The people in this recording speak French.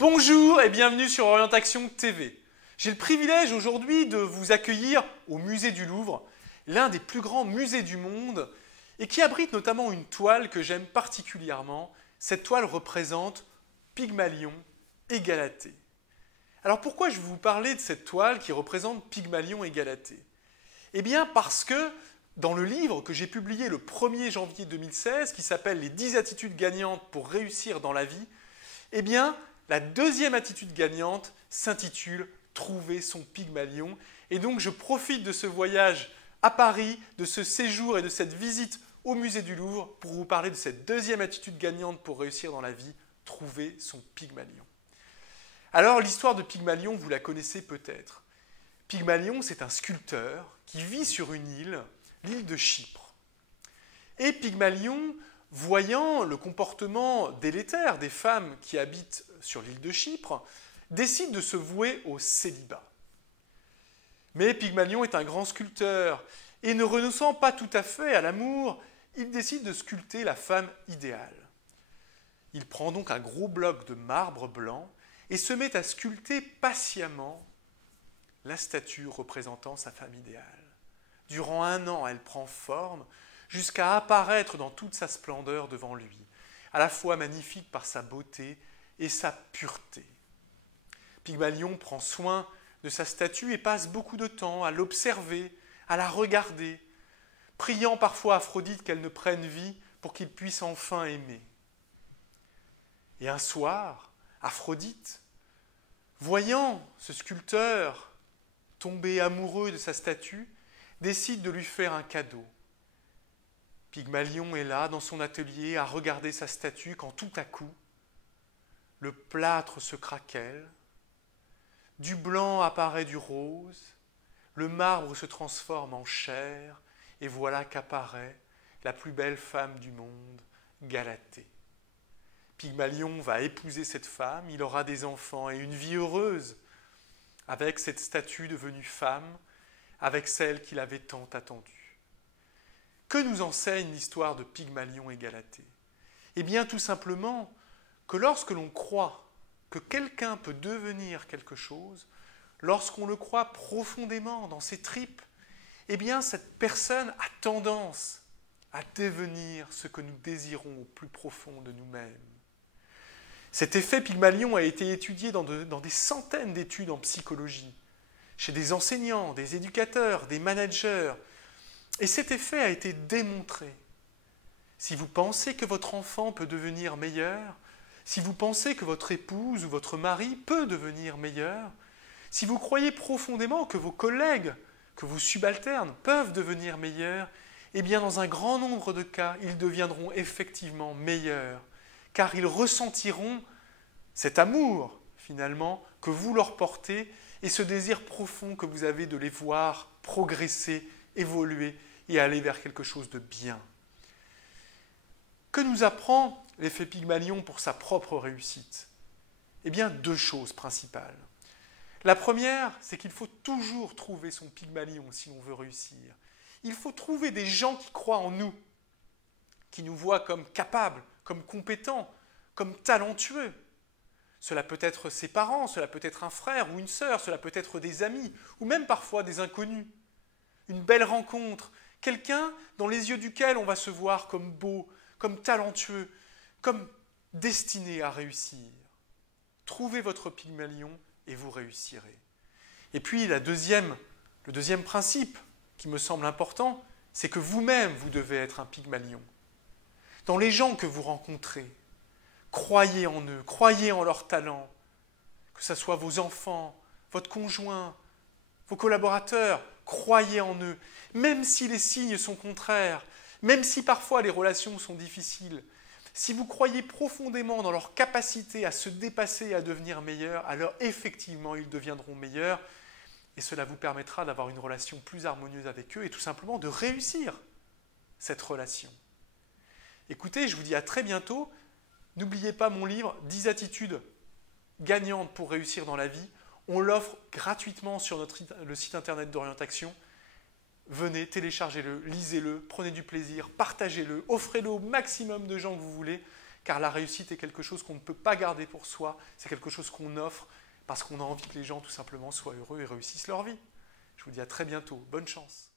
Bonjour et bienvenue sur Orientation TV. J'ai le privilège aujourd'hui de vous accueillir au musée du Louvre, l'un des plus grands musées du monde et qui abrite notamment une toile que j'aime particulièrement. Cette toile représente Pygmalion et Galatée. Alors pourquoi je vais vous parler de cette toile qui représente Pygmalion et Galatée? Eh bien parce que dans le livre que j'ai publié le 1er janvier 2016, qui s'appelle « Les 10 attitudes gagnantes pour réussir dans la vie », eh bien la deuxième attitude gagnante s'intitule « Trouver son Pygmalion ». Et donc je profite de ce voyage à Paris, de ce séjour et de cette visite au musée du Louvre pour vous parler de cette deuxième attitude gagnante pour réussir dans la vie, trouver son Pygmalion. Alors l'histoire de Pygmalion, vous la connaissez peut-être. Pygmalion, c'est un sculpteur qui vit sur une île, l'île de Chypre. Et Pygmalion, voyant le comportement délétère des femmes qui habitent sur l'île de Chypre, décide de se vouer au célibat. Mais Pygmalion est un grand sculpteur et ne renonçant pas tout à fait à l'amour, il décide de sculpter la femme idéale. Il prend donc un gros bloc de marbre blanc et se met à sculpter patiemment la statue représentant sa femme idéale. Durant 1 an, elle prend forme jusqu'à apparaître dans toute sa splendeur devant lui, à la fois magnifique par sa beauté et sa pureté. Pygmalion prend soin de sa statue et passe beaucoup de temps à l'observer, à la regarder, priant parfois Aphrodite qu'elle ne prenne vie pour qu'il puisse enfin aimer. Et un soir, Aphrodite, voyant ce sculpteur tomber amoureux de sa statue, décide de lui faire un cadeau. Pygmalion est là, dans son atelier, à regarder sa statue, quand tout à coup, le plâtre se craquelle, du blanc apparaît du rose, le marbre se transforme en chair, et voilà qu'apparaît la plus belle femme du monde, Galatée. Pygmalion va épouser cette femme, il aura des enfants et une vie heureuse avec cette statue devenue femme, avec celle qu'il avait tant attendue. Que nous enseigne l'histoire de Pygmalion et Galatée? Eh bien, tout simplement que lorsque l'on croit que quelqu'un peut devenir quelque chose, lorsqu'on le croit profondément dans ses tripes, eh bien, cette personne a tendance à devenir ce que nous désirons au plus profond de nous-mêmes. Cet effet Pygmalion a été étudié dans des centaines d'études en psychologie, chez des enseignants, des éducateurs, des managers. Et cet effet a été démontré. Si vous pensez que votre enfant peut devenir meilleur, si vous pensez que votre épouse ou votre mari peut devenir meilleur, si vous croyez profondément que vos collègues, que vos subalternes peuvent devenir meilleurs, eh bien dans un grand nombre de cas, ils deviendront effectivement meilleurs, car ils ressentiront cet amour, finalement, que vous leur portez et ce désir profond que vous avez de les voir progresser, évoluer et aller vers quelque chose de bien. Que nous apprend l'effet Pygmalion pour sa propre réussite? Eh bien, 2 choses principales. La première, c'est qu'il faut toujours trouver son Pygmalion si l'on veut réussir. Il faut trouver des gens qui croient en nous, qui nous voient comme capables, comme compétents, comme talentueux. Cela peut être ses parents, cela peut être un frère ou une sœur, cela peut être des amis, ou même parfois des inconnus. Une belle rencontre, quelqu'un dans les yeux duquel on va se voir comme beau, comme talentueux, comme destiné à réussir. Trouvez votre Pygmalion et vous réussirez. Et puis le deuxième principe qui me semble important, c'est que vous-même, vous devez être un Pygmalion. Dans les gens que vous rencontrez, croyez en eux, croyez en leurs talents, que ce soit vos enfants, votre conjoint, vos collaborateurs, croyez en eux, même si les signes sont contraires, même si parfois les relations sont difficiles. Si vous croyez profondément dans leur capacité à se dépasser et à devenir meilleurs, alors effectivement ils deviendront meilleurs et cela vous permettra d'avoir une relation plus harmonieuse avec eux et tout simplement de réussir cette relation. Écoutez, je vous dis à très bientôt. N'oubliez pas mon livre « 10 attitudes gagnantes pour réussir dans la vie ». On l'offre gratuitement sur le site internet d'Orientation. Venez, téléchargez-le, lisez-le, prenez du plaisir, partagez-le, offrez-le au maximum de gens que vous voulez car la réussite est quelque chose qu'on ne peut pas garder pour soi, c'est quelque chose qu'on offre parce qu'on a envie que les gens tout simplement soient heureux et réussissent leur vie. Je vous dis à très bientôt, bonne chance.